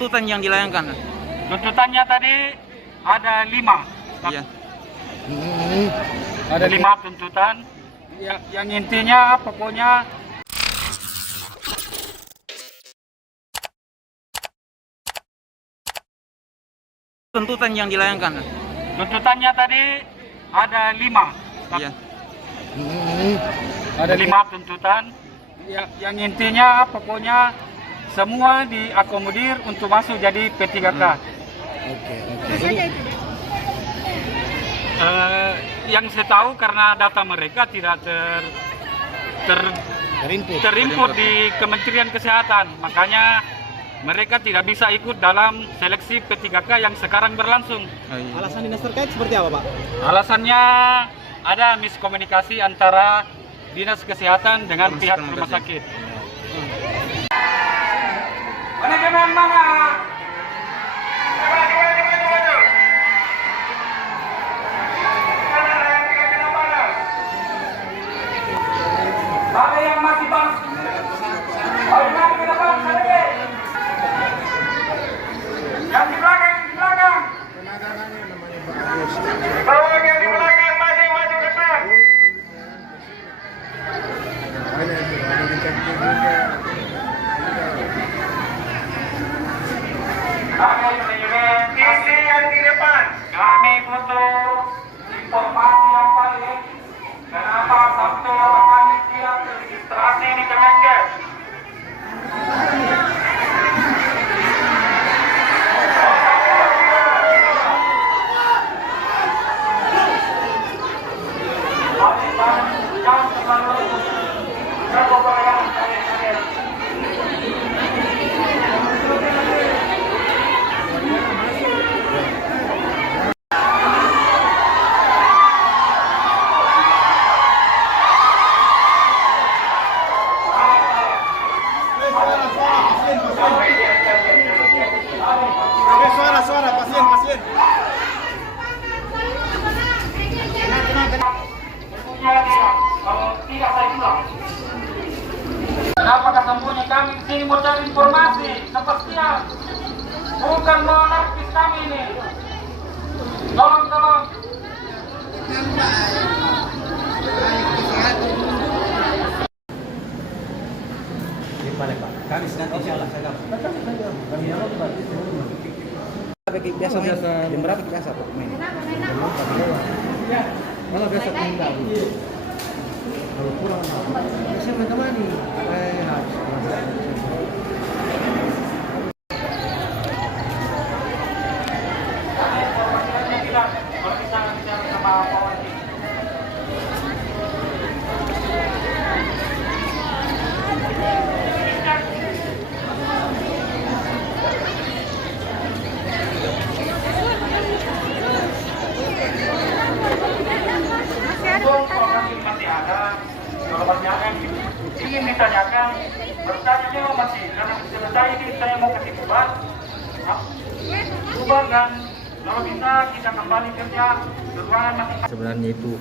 tuntutan yang dilayangkan? Tuntutannya tadi ada 5. Iya. Ada 5 tuntutan. Yang intinya pokoknya Tuntutan yang dilayangkan? tuntutannya tadi ada 5. Iya. Ada 5 tuntutan. Yang intinya pokoknya semua diakomodir untuk masuk jadi P3K. Oke. Yang saya tahu karena data mereka tidak terinput di Kementerian Kesehatan, makanya mereka tidak bisa ikut dalam seleksi P3K yang sekarang berlangsung. Alasan dinas terkait seperti apa, Pak? Alasannya ada miskomunikasi antara Dinas Kesehatan dengan pihak rumah sakit. Manajemen mana? Ada yang masih bang? Yang di belakang, Bawa yang di belakang, maju depan. Isi yang di depan. Kami butuh informasi yang valid. Kenapa Sabtu kami siap registrasi di Kemenkes? Suara pasien. Kenapa kesembunyi kami di sini mau cari informasi kepastian, bukan mau anarkis kami ini. Tolong. Kami nanti insyaallah saya biasa jam berapa biasa Pak main? Malah biasa main tahu. Kalau kurang bisa menemani harus. Ingin ditanyakan, bertanya masih karena selesai ini saya mau ke Tuban, dan kalau bisa kita kembali kerja keluaran masing. Sebenarnya itu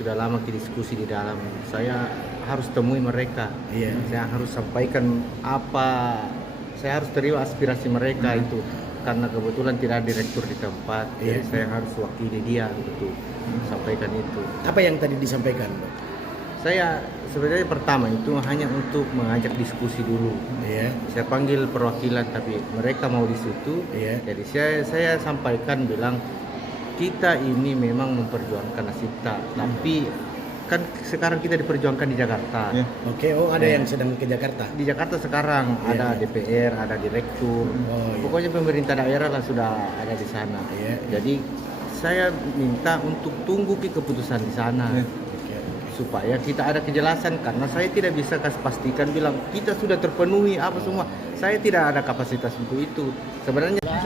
sudah lama diskusi di dalam. Saya harus temui mereka. Saya harus sampaikan apa. Saya harus terima aspirasi mereka itu. Karena kebetulan tidak ada direktur di tempat, jadi saya harus wakili dia untuk sampaikan itu. Apa yang tadi disampaikan, Pak? Saya sebenarnya pertama itu hanya untuk mengajak diskusi dulu. Saya panggil perwakilan tapi mereka mau di situ. Jadi saya sampaikan bilang kita ini memang memperjuangkan nasibta, tapi kan sekarang kita diperjuangkan di Jakarta. Ada yang sedang ke Jakarta. Di Jakarta sekarang ada DPR, ada direktur. Pokoknya pemerintah daerah lah sudah ada di sana. Jadi saya minta untuk tunggu keputusan di sana. Supaya kita ada kejelasan, karena saya tidak bisa pastikan bilang kita sudah terpenuhi apa semua. Saya tidak ada kapasitas untuk itu. Sebenarnya ya,